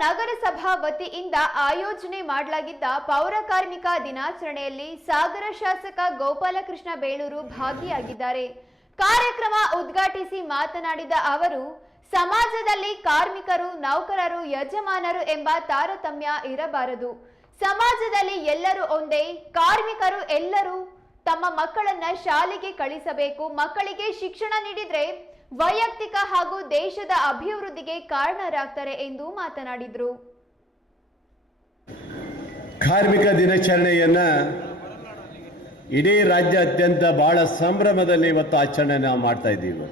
ನಗರಸಭಾ ವತಿಯಿಂದ ಆಯೋಜನೆ ಮಾಡಲಾಗಿದ್ದ ಪೌರ ಕಾರ್ಮಿಕ ದಿನಾಚರಣೆಯಲ್ಲಿ ಸಾಗರ ಶಾಸಕ ಗೋಪಾಲಕೃಷ್ಣ ಬೇಳೂರು ಭಾಗಿಯಾಗಿದ್ದಾರೆ. ಕಾರ್ಯಕ್ರಮ ಉದ್ಘಾಟಿಸಿ ಮಾತನಾಡಿದ ಅವರು, ಸಮಾಜದಲ್ಲಿ ಕಾರ್ಮಿಕರು, ನೌಕರರು, ಯಜಮಾನರು ಎಂಬ ತಾರತಮ್ಯ ಇರಬಾರದು. ಸಮಾಜದಲ್ಲಿ ಎಲ್ಲರೂ ಒಂದೇ, ಕಾರ್ಮಿಕರು ಎಲ್ಲರೂ ತಮ್ಮ ಮಕ್ಕಳನ್ನ ಶಾಲೆಗೆ ಕಳಿಸಬೇಕು, ಮಕ್ಕಳಿಗೆ ಶಿಕ್ಷಣ ನೀಡಿದ್ರೆ ವೈಯಕ್ತಿಕ ಹಾಗೂ ದೇಶದ ಅಭಿವೃದ್ಧಿಗೆ ಕಾರಣರಾಗ್ತಾರೆ ಎಂದು ಮಾತನಾಡಿದರು. ಕಾರ್ಮಿಕ ದಿನಾಚರಣೆಯನ್ನ ಇಡೀ ರಾಜ್ಯಾದ್ಯಂತ ಬಹಳ ಸಂಭ್ರಮದಲ್ಲಿ ಇವತ್ತು ಆಚರಣೆ ನಾವು ಮಾಡ್ತಾ ಇದ್ದೀವಿ.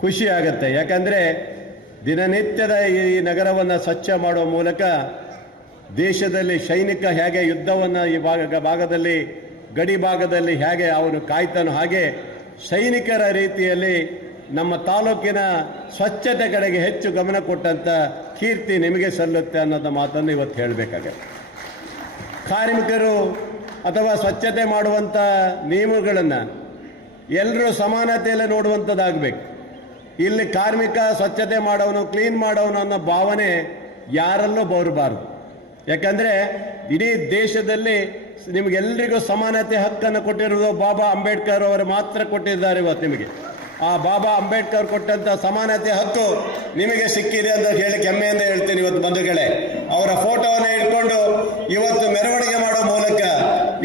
ಖುಷಿ ಆಗುತ್ತೆ. ಯಾಕಂದ್ರೆ ದಿನನಿತ್ಯದ ಈ ನಗರವನ್ನು ಸ್ವಚ್ಛ ಮಾಡುವ ಮೂಲಕ ದೇಶದಲ್ಲಿ ಸೈನಿಕ ಹೇಗೆ ಯುದ್ಧವನ್ನು ಈ ಭಾಗ ಭಾಗದಲ್ಲಿ ಗಡಿ ಭಾಗದಲ್ಲಿ ಹೇಗೆ ಅವನು ಕಾಯ್ತಾನೋ ಹಾಗೆ ಸೈನಿಕರ ರೀತಿಯಲ್ಲಿ ನಮ್ಮ ತಾಲೂಕಿನ ಸ್ವಚ್ಛತೆ ಕಡೆಗೆ ಹೆಚ್ಚು ಗಮನ ಕೊಟ್ಟಂತ ಕೀರ್ತಿ ನಿಮಗೆ ಸಲ್ಲುತ್ತೆ ಅನ್ನೋದ ಮಾತನ್ನು ಇವತ್ತು ಹೇಳಬೇಕಾಗತ್ತೆ. ಕಾರ್ಮಿಕರು ಅಥವಾ ಸ್ವಚ್ಛತೆ ಮಾಡುವಂಥ ನಿಯಮಗಳನ್ನು ಎಲ್ಲರೂ ಸಮಾನತೆಯಲ್ಲೇ ನೋಡುವಂಥದ್ದಾಗಬೇಕು ಇಲ್ಲಿ ಕಾರ್ಮಿಕ ಸ್ವಚ್ಛತೆ ಮಾಡೋನು, ಕ್ಲೀನ್ ಮಾಡೋನು ಅನ್ನೋ ಭಾವನೆ ಯಾರಲ್ಲೂ ಬರಬಾರ್ದು. ಯಾಕಂದರೆ ಇಡೀ ದೇಶದಲ್ಲಿ ನಿಮಗೆಲ್ಲರಿಗೂ ಸಮಾನತೆ ಹಕ್ಕನ್ನು ಕೊಟ್ಟಿರೋದು ಬಾಬಾ ಅಂಬೇಡ್ಕರ್ ಅವರು ಮಾತ್ರ ಕೊಟ್ಟಿದ್ದಾರೆ ಇವತ್ತು ನಿಮಗೆ. ಆ ಬಾಬಾ ಅಂಬೇಡ್ಕರ್ ಕೊಟ್ಟಂತ ಸಮಾನತೆ ಹಕ್ಕು ನಿಮಗೆ ಸಿಕ್ಕಿದೆ ಅಂತ ಹೇಳಿ ಹೆಮ್ಮೆಯಿಂದ ಹೇಳ್ತೀನಿ ಇವತ್ತು ಬಂಧುಗಳೇ. ಅವರ ಫೋಟೋವನ್ನು ಇಟ್ಕೊಂಡು ಇವತ್ತು ಮೆರವಣಿಗೆ ಮಾಡೋ ಮೂಲಕ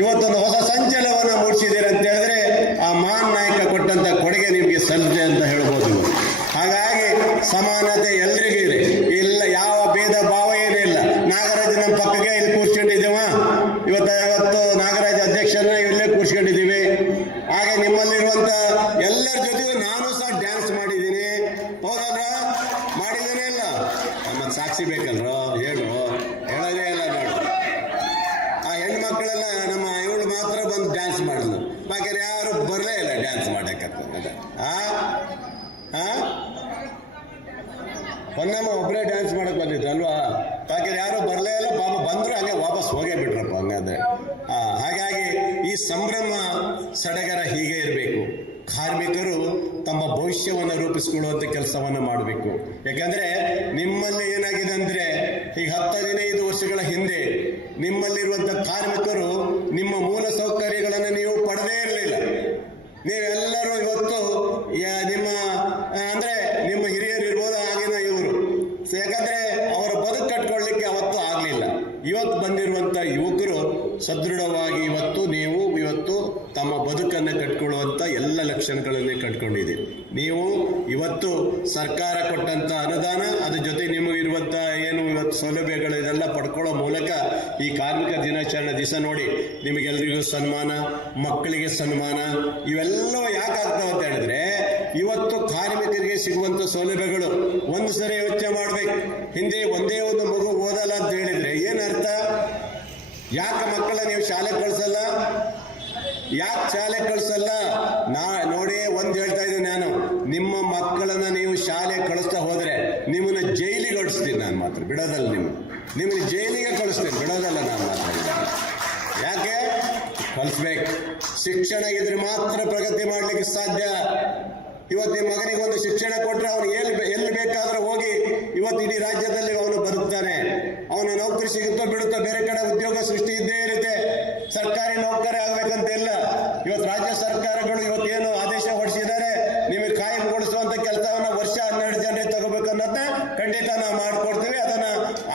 ಇವತ್ತೊಂದು ಹೊಸ ಸಂಚಲನವನ್ನು ಮೂಡಿಸಿದ್ದೀರಿ ಅಂತ ಹೇಳಿದ್ರೆ ಆ ಮಹಾನ್ ನಾಯಕ ಕೊಟ್ಟಂತ ಕೊಡುಗೆ ನಿಮಗೆ ಸಲ್ಲಿದೆ ಅಂತ ಹೇಳ್ಬೋದು ನೀವು. ಹಾಗಾಗಿ ಸಮಾನತೆ ಎಲ್ರಿಗೂ ಇದೆ ಇಲ್ಲ ಯಾವ ಭೇದ ಭಾವ ಏನೂ ಇಲ್ಲ ನಾಗರಾಜ್ ನಮ್ಮ ಪಕ್ಕಗೆ ಇಲ್ಲಿ ಕೂರ್ಸ್ಕೊಂಡಿದ್ದೀವ ಇವತ್ತು ಇವತ್ತು ನಾಗರಾಜ್ ಅಧ್ಯಕ್ಷರನ್ನ ಇಲ್ಲೇ ಕೂರ್ಸ್ಕೊಂಡಿದ್ದೀವಿ ಹಾಗೆ ನಿಮ್ಮಲ್ಲಿರುವಂತ ಎಲ್ಲರ ಜೊತೆಗೂ ನಾನು ಸಹ ಡ್ಯಾನ್ಸ್ ಮಾಡಿದ್ದೀನಿ. ಹೌದಲ್ರ ಮಾಡಿದ್ದೀನಿ ಇಲ್ಲ ನಮ್ಮ ಸಾಕ್ಷಿ ಬೇಕಲ್ರ? ಹೇಳು ಹೇಳೋದೇ ಇಲ್ಲ ನೋಡು. ಆ ಹೆಣ್ಣು ಮಕ್ಕಳೆಲ್ಲ ನಮ್ಮ ಇವಳು ಮಾತ್ರ ಬಂದು ಡ್ಯಾನ್ಸ್ ಮಾಡಿದ್ಲು. ಬಾಕಿ ಯಾರು ಬರಲೇ ಇಲ್ಲ ಡ್ಯಾನ್ಸ್ ಮಾಡಕ್ಕೆ ಆ? ಹೊನ್ನಮ್ಮ ಒಬ್ಬರೇ ಡ್ಯಾನ್ಸ್ ಮಾಡಕ್ ಬಂದಿದ್ರು ಅಲ್ವಾ? ಬಾಕಿ ಯಾರು ಬರಲೇ ಇಲ್ಲ. ಬಾಬು ಬಂದ್ರು ಹಂಗೆ ವಾಪಸ್ ಹೋಗೇ ಬಿಟ್ರಪ್ಪ ಹಂಗಾದ್ರೆ. ಹಾಗಾಗಿ ಈ ಸಂಭ್ರಮ ಸಡಗರ ಹೀಗೆ ಇರಬೇಕು. ಕಾರ್ಮಿಕರು ತಮ್ಮ ಭವಿಷ್ಯವನ್ನು ರೂಪಿಸಿಕೊಳ್ಳುವಂತ ಕೆಲಸವನ್ನು ಮಾಡಬೇಕು. ಯಾಕಂದ್ರೆ ನಿಮ್ಮಲ್ಲಿ ಏನಾಗಿದೆ ಅಂದ್ರೆ ಈಗ ಹತ್ತು ಹದಿನೈದು ವರ್ಷಗಳ ಹಿಂದೆ ನಿಮ್ಮಲ್ಲಿರುವಂತ ಕಾರ್ಮಿಕರು ನಿಮ್ಮ ಮೂಲ ಸೌಕರ್ಯಗಳನ್ನು ನೀವು ಪಡೆದೇ ಇರಲಿಲ್ಲ. ನೀವೆಲ್ಲರೂ ಇವತ್ತು ನಿಮ್ಮ ಇವತ್ತು ನೀವು, ಇವತ್ತು ತಮ್ಮ ಬದುಕನ್ನು ಕಟ್ಕೊಳ್ಳುವಂಥ ಎಲ್ಲ ಲಕ್ಷಣಗಳನ್ನೇ ಕಟ್ಕೊಂಡಿದ್ದೀರಿ ನೀವು ಇವತ್ತು ಸರ್ಕಾರ ಕೊಟ್ಟಂತ ಅನುದಾನ, ಅದ್ರ ಜೊತೆ ನಿಮಗಿರುವಂಥ ಏನು ಇವತ್ತು ಸೌಲಭ್ಯಗಳು ಇದೆಲ್ಲ ಪಡ್ಕೊಳ್ಳೋ ಮೂಲಕ ಈ ಕಾರ್ಮಿಕ ದಿನಾಚರಣೆ ದಿವಸ ನೋಡಿ ನಿಮಗೆಲ್ರಿಗೂ ಸನ್ಮಾನ, ಮಕ್ಕಳಿಗೆ ಸನ್ಮಾನ, ಇವೆಲ್ಲವೂ ಯಾಕಾಗ್ತಾವೆ ಅಂತ ಹೇಳಿದ್ರೆ, ಇವತ್ತು ಕಾರ್ಮಿಕರಿಗೆ ಸಿಗುವಂತ ಸೌಲಭ್ಯಗಳು ಒಂದು ಸರಿ ಯೋಚನೆ ಮಾಡ್ಬೇಕು. ಹಿಂದೆ ಒಂದೇ ಒಂದು ಮಗು ಓದಲ್ಲ ಅಂತ ಹೇಳಿದ್ರೆ ಏನರ್ಥ ಯಾಕೆ ಮಕ್ಕಳ ನೀವು ಶಾಲೆ ಕಳ್ಸಲ್ಲ? ಯಾಕೆ ಶಾಲೆ ಕಳ್ಸಲ್ಲ? ನಾ ನೋಡಿ ಒಂದ್ ಹೇಳ್ತಾ ಇದ್ದೀನಿ ನಾನು. ನಿಮ್ಮ ಮಕ್ಕಳನ್ನ ನೀವು ಶಾಲೆ ಕಳಿಸ್ತಾ ಹೋದ್ರೆ ನಿಮ್ಮನ್ನ ಜೈಲಿಗೆ ಕಳಿಸ್ತೀನಿ ನಾನು ಮಾತ್ರ. ಬಿಡೋದಲ್ಲ ನಿಮ್ಮ ನಿಮ್ಮನ್ನ ಜೈಲಿಗೆ ಕಳಿಸ್ತೀನಿ. ಬಿಡೋದಲ್ಲ ನಾನು ಮಾತ್ರ. ಯಾಕೆ? ಕಲಿಸ್ಬೇಕು ಶಿಕ್ಷಣ ಇದ್ರೆ ಮಾತ್ರ ಪ್ರಗತಿ ಮಾಡ್ಲಿಕ್ಕೆ ಸಾಧ್ಯ. ಇವತ್ತು ನಿಮ್ಮ ಮಗನಿಗೆ ಒಂದು ಶಿಕ್ಷಣ ಕೊಟ್ರೆ ಅವ್ರು ಎಲ್ಲಿ ಎಲ್ಲಿ ಬೇಕಾದ್ರೂ ಹೋಗಿ ಇವತ್ತು ಇಡೀ ರಾಜ್ಯದಲ್ಲಿ ಅವನು ನೌಕರಿ ಸಿಗುತ್ತೋ ಬಿಡುತ್ತೋ ಬೇರೆ ಕಡೆ ಉದ್ಯೋಗ ಸೃಷ್ಟಿ ಇದ್ದೇ ಇರುತ್ತೆ. ಸರ್ಕಾರಿ ನೌಕರಿ ಆಗ್ಬೇಕಂತ ಇಲ್ಲ ಇವತ್ತು ರಾಜ್ಯ ಸರ್ಕಾರಗಳು ಇವತ್ತು ಏನು ಆದೇಶ ಹೊಡಿಸಿದ್ದಾರೆ. ನಿಮಗೆ ಕಾಯಂಗೊಳಿಸುವಂತ ಕೆಲಸವನ್ನ ವರ್ಷ ಹನ್ನೆರಡು ಜನರಿಗೆ ತಗೋಬೇಕನ್ನೋದನ್ನ ಖಂಡಿತ ನಾವು ಮಾಡಿಕೊಡ್ತೀವಿ. ಅದನ್ನ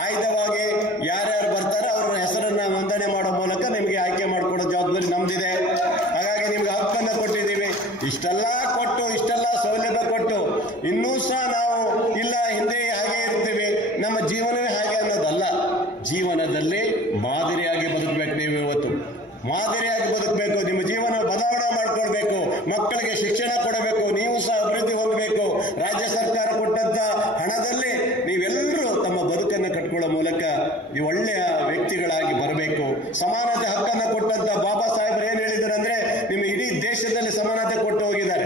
ಆಯ್ದವಾಗಿ ಯಾರ್ಯಾರು ಬರ್ತಾರೆ ಅವರ ಹೆಸರನ್ನ ನೋಂದಣಿ ಮಾಡೋ ಮೂಲಕ ನಿಮಗೆ ಆಯ್ಕೆ ಮಾಡಿಕೊಡೋ ಜವಾಬ್ದಾರಿ ನಮ್ದಿದೆ. ಹಾಗಾಗಿ ನಿಮ್ಗೆ ಹಕ್ಕನ್ನು ಕೊಟ್ಟಿದ್ದೀವಿ. ಇಷ್ಟೆಲ್ಲ ಕೊಟ್ಟು, ಇಷ್ಟೆಲ್ಲ ಸೌಲಭ್ಯ ಕೊಟ್ಟು ಇನ್ನೂ ಸಹ ಮಾದರಿಯಾಗಿ ಬದುಕಬೇಕು, ನಿಮ್ಮ ಜೀವನ ಬದಲಾವಣೆ ಮಾಡ್ಕೊಳ್ಬೇಕು, ಮಕ್ಕಳಿಗೆ ಶಿಕ್ಷಣ ಕೊಡಬೇಕು, ನೀವು ಸಹ ಅಭಿವೃದ್ಧಿ ಹೊಂದಬೇಕು. ರಾಜ್ಯ ಸರ್ಕಾರ ಕೊಟ್ಟಂತ ಹಣದಲ್ಲಿ ನೀವೆಲ್ಲರೂ ತಮ್ಮ ಬದುಕನ್ನು ಕಟ್ಕೊಳ್ಳೋ ಮೂಲಕ ನೀವು ಒಳ್ಳೆಯ ವ್ಯಕ್ತಿಗಳಾಗಿ ಬರಬೇಕು. ಸಮಾನತೆ ಹಕ್ಕನ್ನು ಕೊಟ್ಟಂತ ಬಾಬಾ ಸಾಹೇಬರು ಏನು ಹೇಳಿದ್ರು ಅಂದ್ರೆ, ನಿಮ್ಮ ಇಡೀ ದೇಶದಲ್ಲಿ ಸಮಾನತೆ ಕೊಟ್ಟು ಹೋಗಿದ್ದಾರೆ.